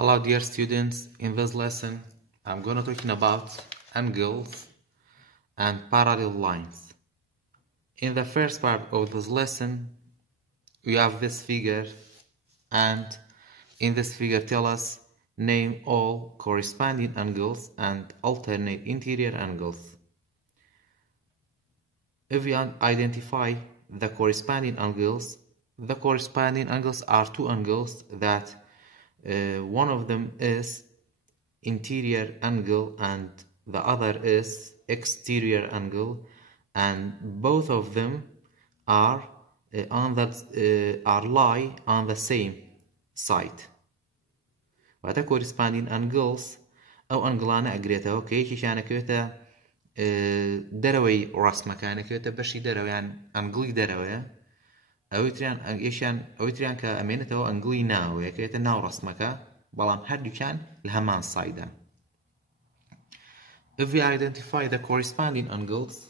Hello dear students, in this lesson I'm going to talking about angles and parallel lines. In the first part of this lesson we have this figure, and in this figure tell us name all corresponding angles and alternate interior angles. If we identify the corresponding angles are two angles that one of them is interior angle and the other is exterior angle, and both of them are lie on the same side. وهذا corresponding angles أو أنجلانا أجريتها كيشيشانا كيوتا دروي راس مكانه كيوتا بشي دروي يعني أنجلي دروي ئەویتریان کە ئەمێنێتەوە ئەنگڵی ناو یەکێتە ناو ڕەسمەکە بەڵام هەردووکیان لە هەمان سایدە. If we identify the corresponding angles,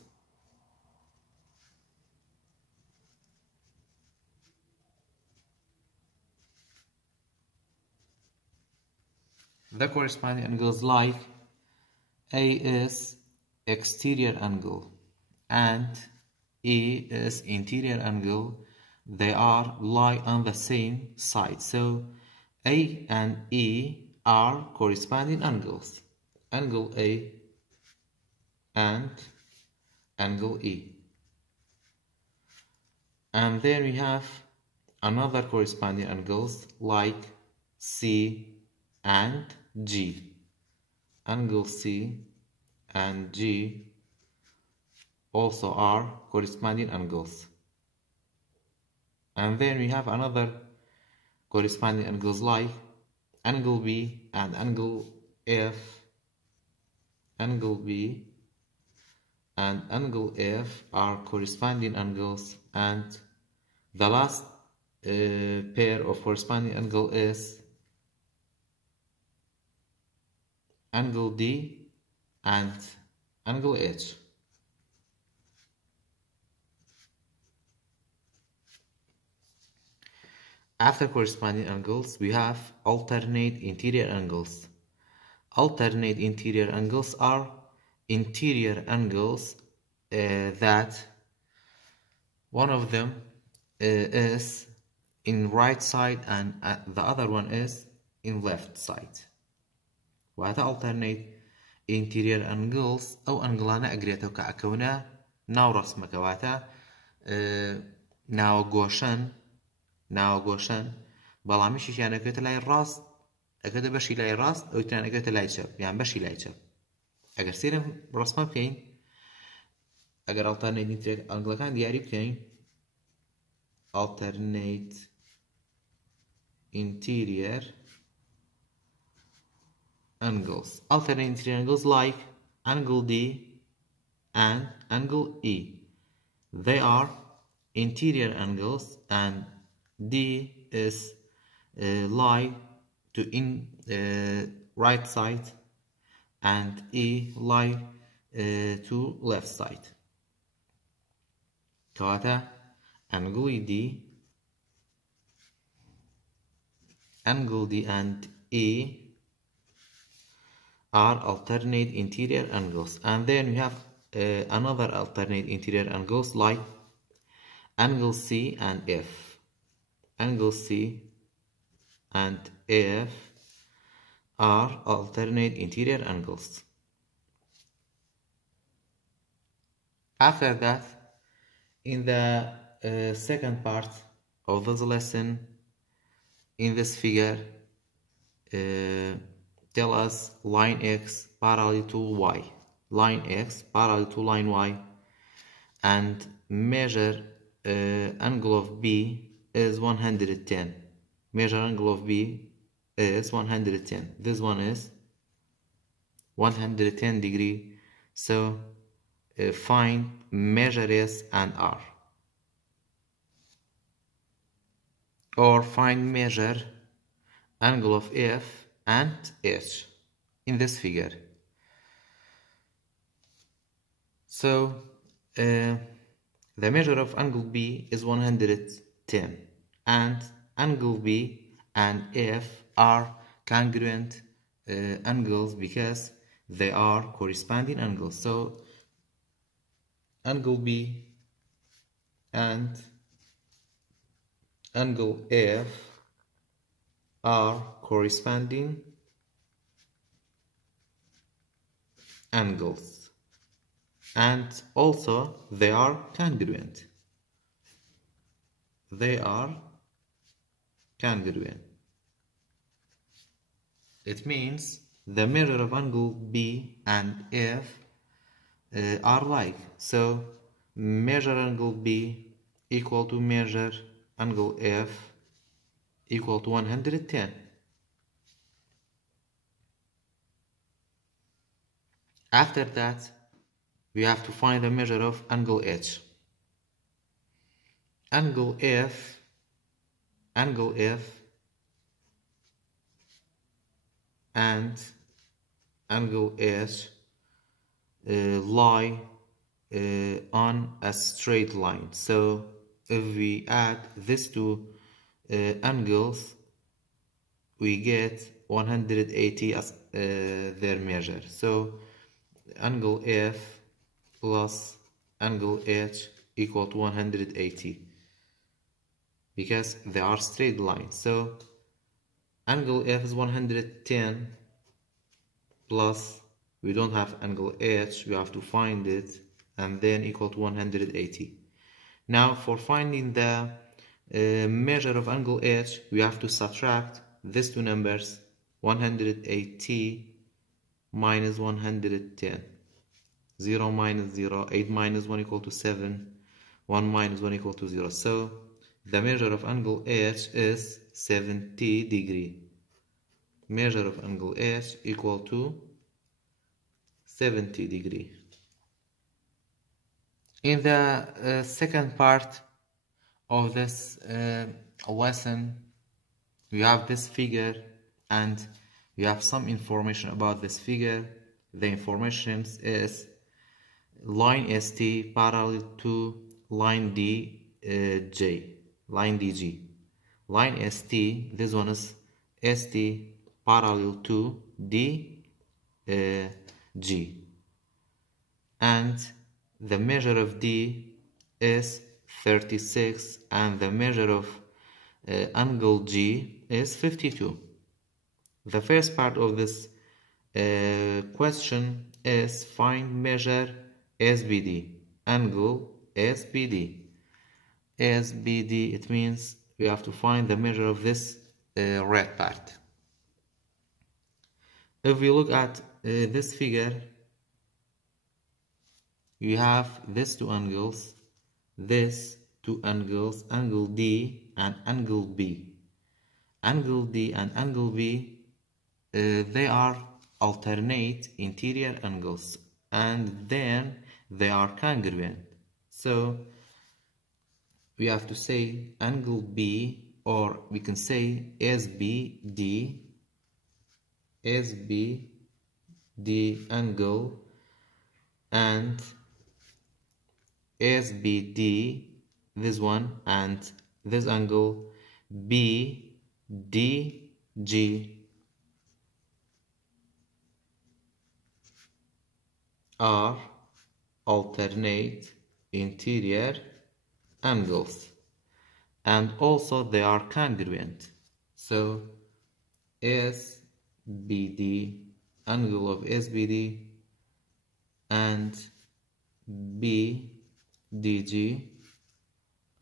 like A is exterior angle and E is interior angle, they are lie on the same side. So A and E are corresponding angles. Angle A and angle E. And then we have another corresponding angles like C and G. Angle C and G also are corresponding angles. And then we have another corresponding angles like angle B and angle F. Angle B and angle F are corresponding angles, and the last pair of corresponding angle is angle D and angle H. After corresponding angles, we have alternate interior angles. Alternate interior angles are interior angles that one of them is in right side and the other one is in left side. وهذا alternate interior angles أو أنجلانا أجريتو كأكونا ناو رسمك وهذا ناو گۆشن بەڵامیشیش یان ئەکرێتە لای ڕاست ئەکرێتە بەشی لای ڕاست ئەوتریان ئەکرێتە لای چەپ یان بەشی لای چەپ. ئەگەر سێرم ڕسمە بکەین، ئەگەر ئالتەرنەیت ئەنگڵەکان دیاری بکەین، alternate interior angles. Alternate interior angles like angle D and angle E. They are interior angles, and D is lie to in right side and E lie to left side. كواتا angle D and E are alternate interior angles. And then we have another alternate interior angles like angle C and F. Angle C and F are alternate interior angles. After that, in the second part of this lesson, in this figure, tell us line X parallel to Y. Line X parallel to line Y, and measure angle of B is 110. Measure angle of B is 110. This one is 110 degree. So find measure S and R, or find measure angle of F and H in this figure. So the measure of angle B is 110, and angle B and F are congruent angles because they are corresponding angles. So angle B and angle F are corresponding angles, and also they are congruent. They are congruent. It means the measure of angle B and F are like. So measure angle B equal to measure angle F equal to 110. After that, we have to find the measure of angle H. Angle F and angle H lie on a straight line. So if we add these two angles, we get 180 as their measure. So angle F plus angle H equal to 180 because they are straight lines. So angle F is 110 plus, we don't have angle H, we have to find it, and then equal to 180. Now for finding the measure of angle H, we have to subtract these two numbers, 180 minus 110. 0 minus 0, 8 minus 1 equal to 7, 1 minus 1 equal to 0. So the measure of angle H is 70 degree. Measure of angle H equal to 70 degree. In the second part of this lesson, we have this figure and we have some information about this figure. The information is line ST parallel to line DG. Line ST, this one is ST parallel to DG. And the measure of D is 36 and the measure of angle G is 52. The first part of this question is find measure SBD, angle SBD. SBD, it means we have to find the measure of this red part. If we look at this figure, you have these two angles, angle D and angle B. Angle D and angle B, they are alternate interior angles and then they are congruent. So we have to say angle B, or we can say SBD angle and SBD, this one, and this angle BDG are alternate interior angles and also they are congruent. So SBD, angle of SBD and BDG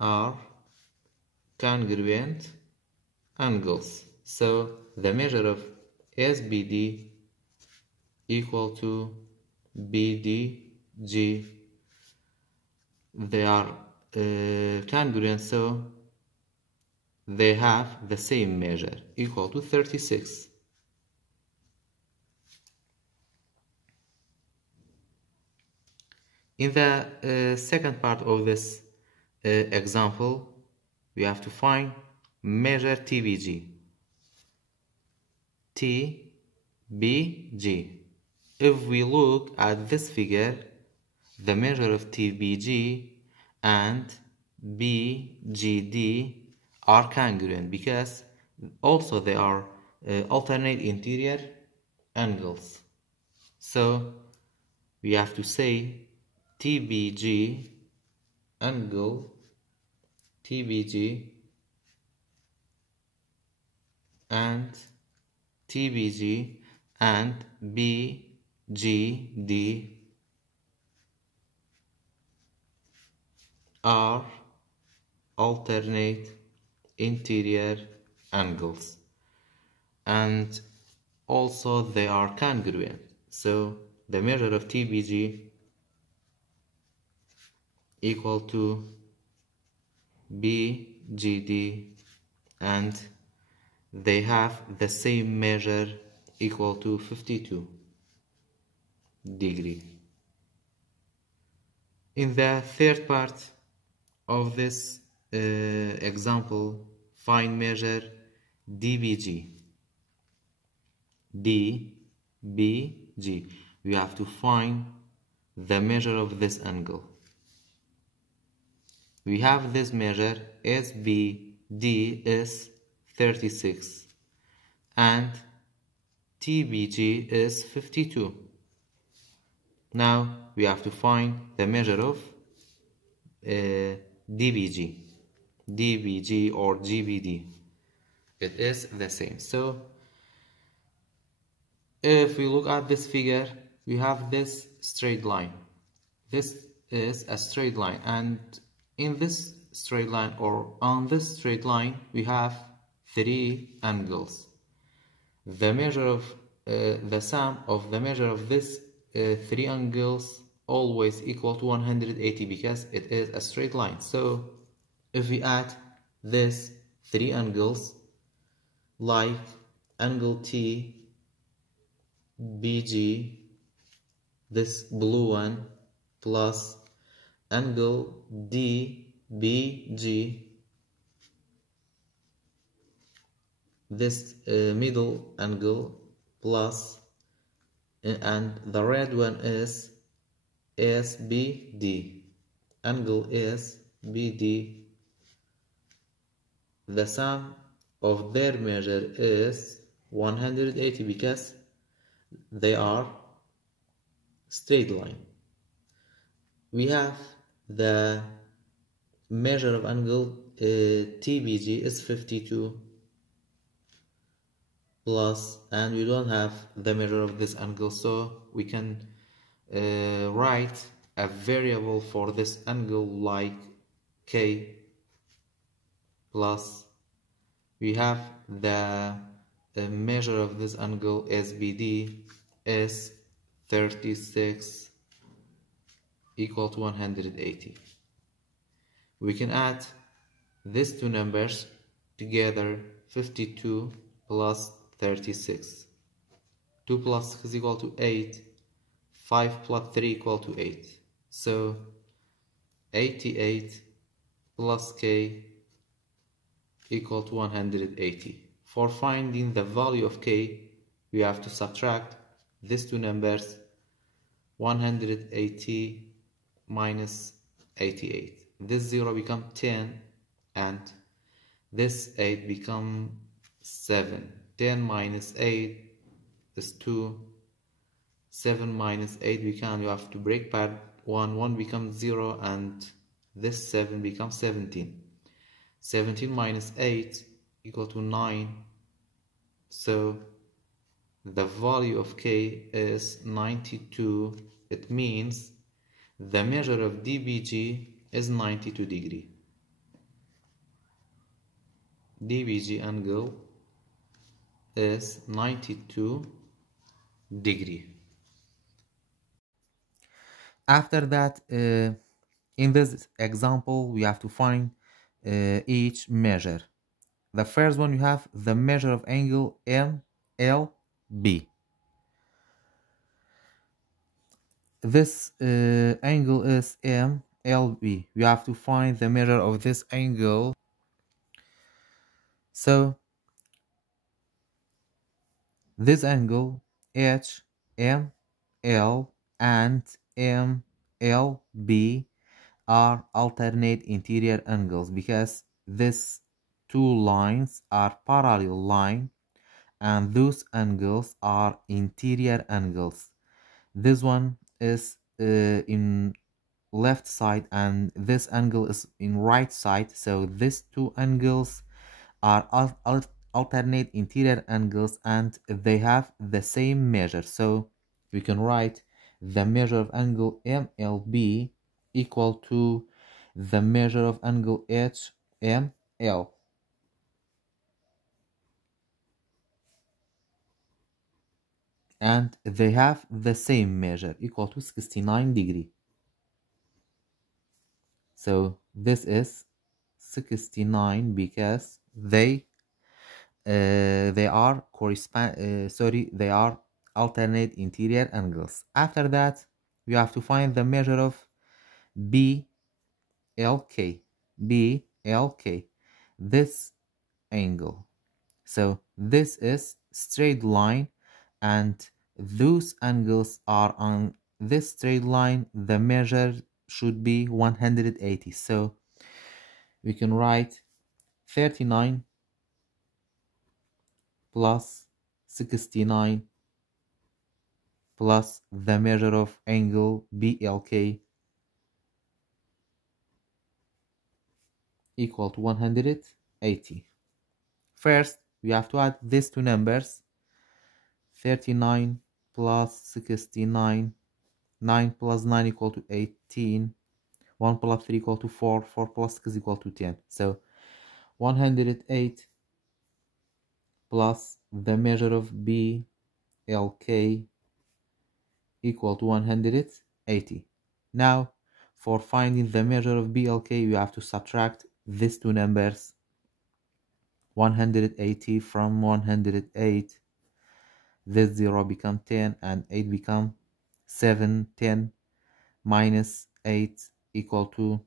are congruent angles. So the measure of SBD equal to BDG, they are congruent, so they have the same measure, equal to 36. In the second part of this example, we have to find measure TBG. TBG. If we look at this figure, the measure of TBG and BGD are congruent because also they are alternate interior angles. So we have to say TBG angle, TBG and TBG and BGD are alternate interior angles, and also they are congruent. So the measure of TBG equal to BGD, and they have the same measure equal to 52 degree. In the third part of this example, find measure DBG. DBG. We have to find the measure of this angle. We have this measure SBD is 36 and TBG is 52. Now we have to find the measure of DBG or GBD. It is the same. So if we look at this figure, we have this straight line. This is a straight line, and in this straight line, or on this straight line, we have three angles. The measure of the sum of the measure of this three angles always equal to 180 because it is a straight line. So if we add this three angles, like angle T, BG, this blue one, plus angle DBG, this middle angle, plus and the red one is SBD, angle SBD. The sum of their measure is 180 because they are straight line. We have the measure of angle TBG is 52 plus, and we don't have the measure of this angle, so we can write a variable for this angle like K, plus we have the measure of this angle SBD is 36 equal to 180. We can add these two numbers together, 52 plus 36. 2 plus 6 is equal to 8. 5 plus 3 equal to 8. So 88 plus K equal to 180. For finding the value of K, we have to subtract these two numbers, 180 minus 88. This 0 become 10 and this 8 become 7. 10 minus 8 is 2. 7 minus 8 you have to break part 1. 1 becomes 0 and this 7 becomes 17. 17 minus 8 equal to 9. So the value of K is 92. It means the measure of DBG is 92 degree. DBG angle is 92 degree. After that, in this example, we have to find each measure. The first one, you have the measure of angle MLB. This angle is MLB. We have to find the measure of this angle. So this angle HML and MLB are alternate interior angles because these two lines are parallel line and those angles are interior angles. This one is in left side and this angle is in right side, so these two angles are alternate interior angles and they have the same measure. So we can write the measure of angle MLB equal to the measure of angle HML, and they have the same measure equal to 69 degree. So this is 69 because they are they are alternate interior angles. After that, we have to find the measure of BLK. BLK, this angle. So this is straight line and those angles are on this straight line. The measure should be 180. So we can write 39 plus 69 plus the measure of angle BLK equal to 180. First, we have to add these two numbers, 39 plus 69, 9 plus 9 equal to 18, 1 plus 3 equal to 4, 4 plus 6 equal to 10. So 108 plus the measure of BLK equal to 180. Now, for finding the measure of BLK, we have to subtract these two numbers, 180 from 108. This 0 become 10 and 8 become 7. 10 minus 8 equal to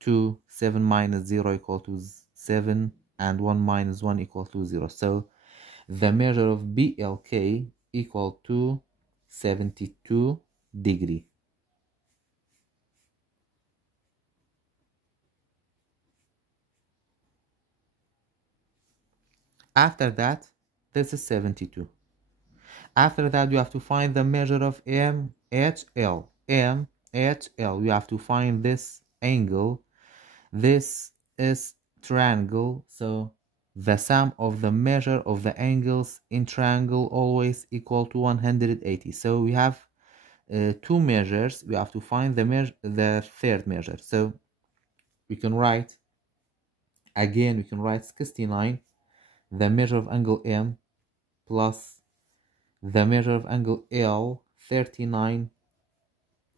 2. 7 minus 0 equal to 7, and 1 minus 1 equal to 0. So the measure of BLK equal to 72 degree. After that, this is 72. After that, you have to find the measure of MHL. MHL, you have to find this angle. This is triangle, so the sum of the measure of the angles in triangle always equal to 180. So we have two measures. We have to find the third measure. So we can write, again, we can write 69, the measure of angle M, plus the measure of angle L, 39,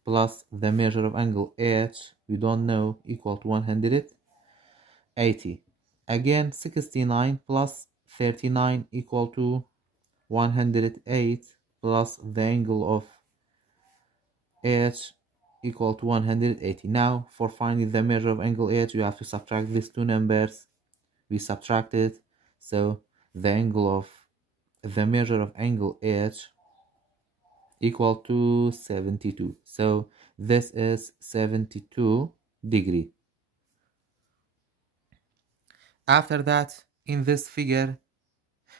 plus the measure of angle H, we don't know, equal to 180. Again, 69 plus 39 equal to 108, plus the angle of H equal to 180. Now, for finding the measure of angle H, we have to subtract these two numbers. We subtracted, so the measure of angle H equal to 72. So this is 72 degree. After that, in this figure,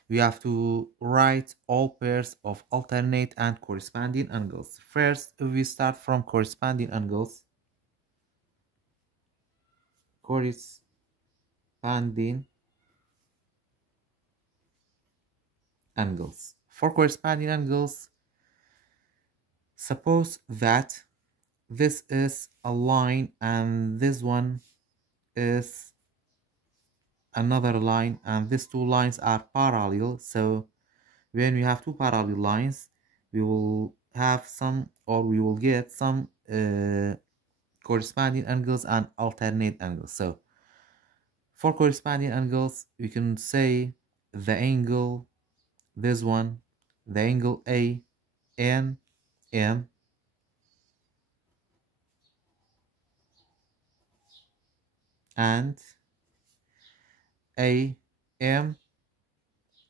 we have to write all pairs of alternate and corresponding angles. First, we start from corresponding angles. Corresponding angles. For corresponding angles, suppose that this is a line and this one is another line, and these two lines are parallel. So when we have two parallel lines, we will have some, or we will get some corresponding angles and alternate angles. So for corresponding angles, we can say the angle, this one, the angle ANM, and AM,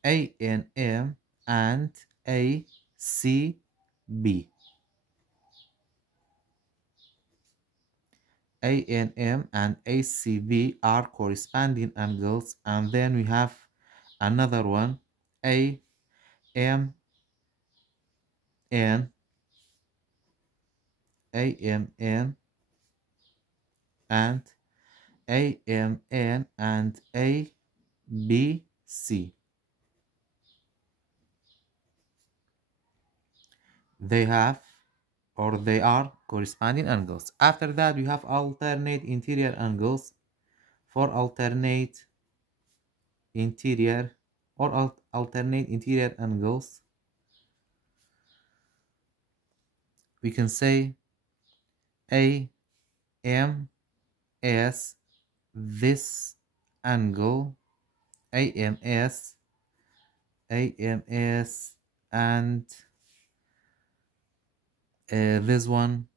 ANM, and ACB. ANM and ACB are corresponding angles, and then we have another one, ABB. M N A M N and A M N and A B C. They have or they are corresponding angles. After that, we have alternate interior angles. For alternate interior or alternate interior angles, we can say A M S this angle, AMS and this one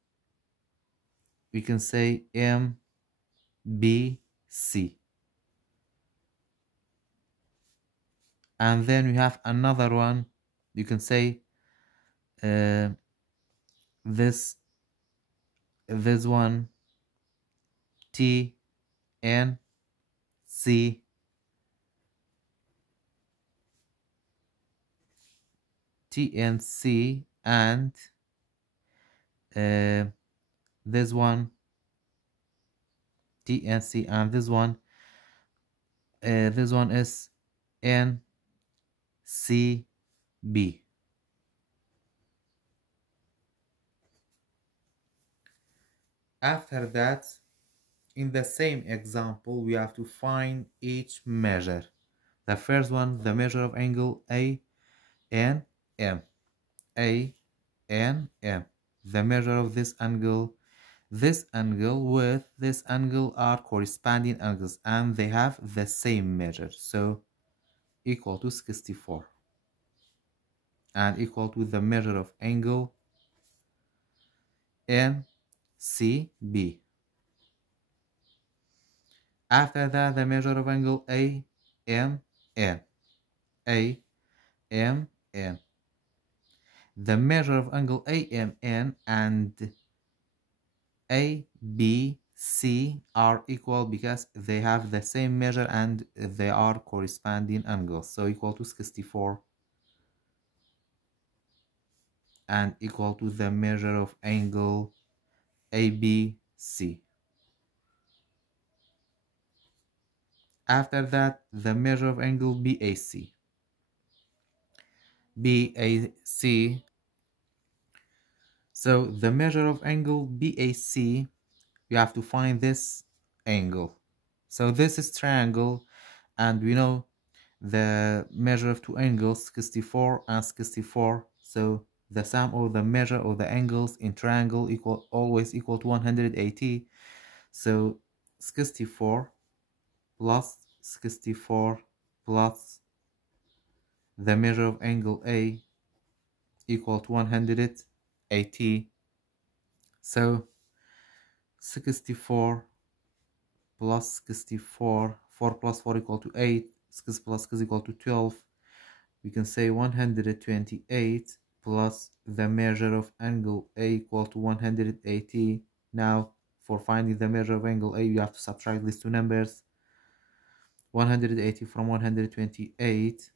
we can say MBC. And then we have another one, you can say this one TNC and this one TNC and this one is NCB. After that, in the same example, we have to find each measure. The first one, the measure of angle A N M. A N M. The measure of this angle with this angle are corresponding angles and they have the same measure, so equal to 64 and equal to the measure of angle NCB. After that, the measure of angle AMN. AMN. The measure of angle AMN and ABC are equal because they have the same measure and they are corresponding angles, so equal to 64 and equal to the measure of angle ABC. After that, the measure of angle BAC. BAC. So the measure of angle BAC, you have to find this angle. So this is triangle, and we know the measure of two angles 64 and 64. So the sum of the measure of the angles in triangle always equal to 180. So 64 plus 64 plus the measure of angle A equal to 180. So 64 plus 64, 4 plus 4 equal to 8, 6 plus 6 equal to 12. We can say 128 plus the measure of angle A equal to 180. Now for finding the measure of angle A, you have to subtract these two numbers. 180 from 128,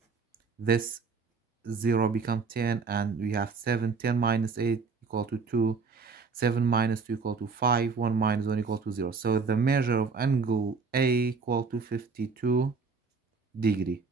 this 0 become 10 and we have 7. 10 minus 8 equal to 2. 7 minus 2 equal to 5. 1 minus 1 equal to 0. So the measure of angle A equal to 52 degree.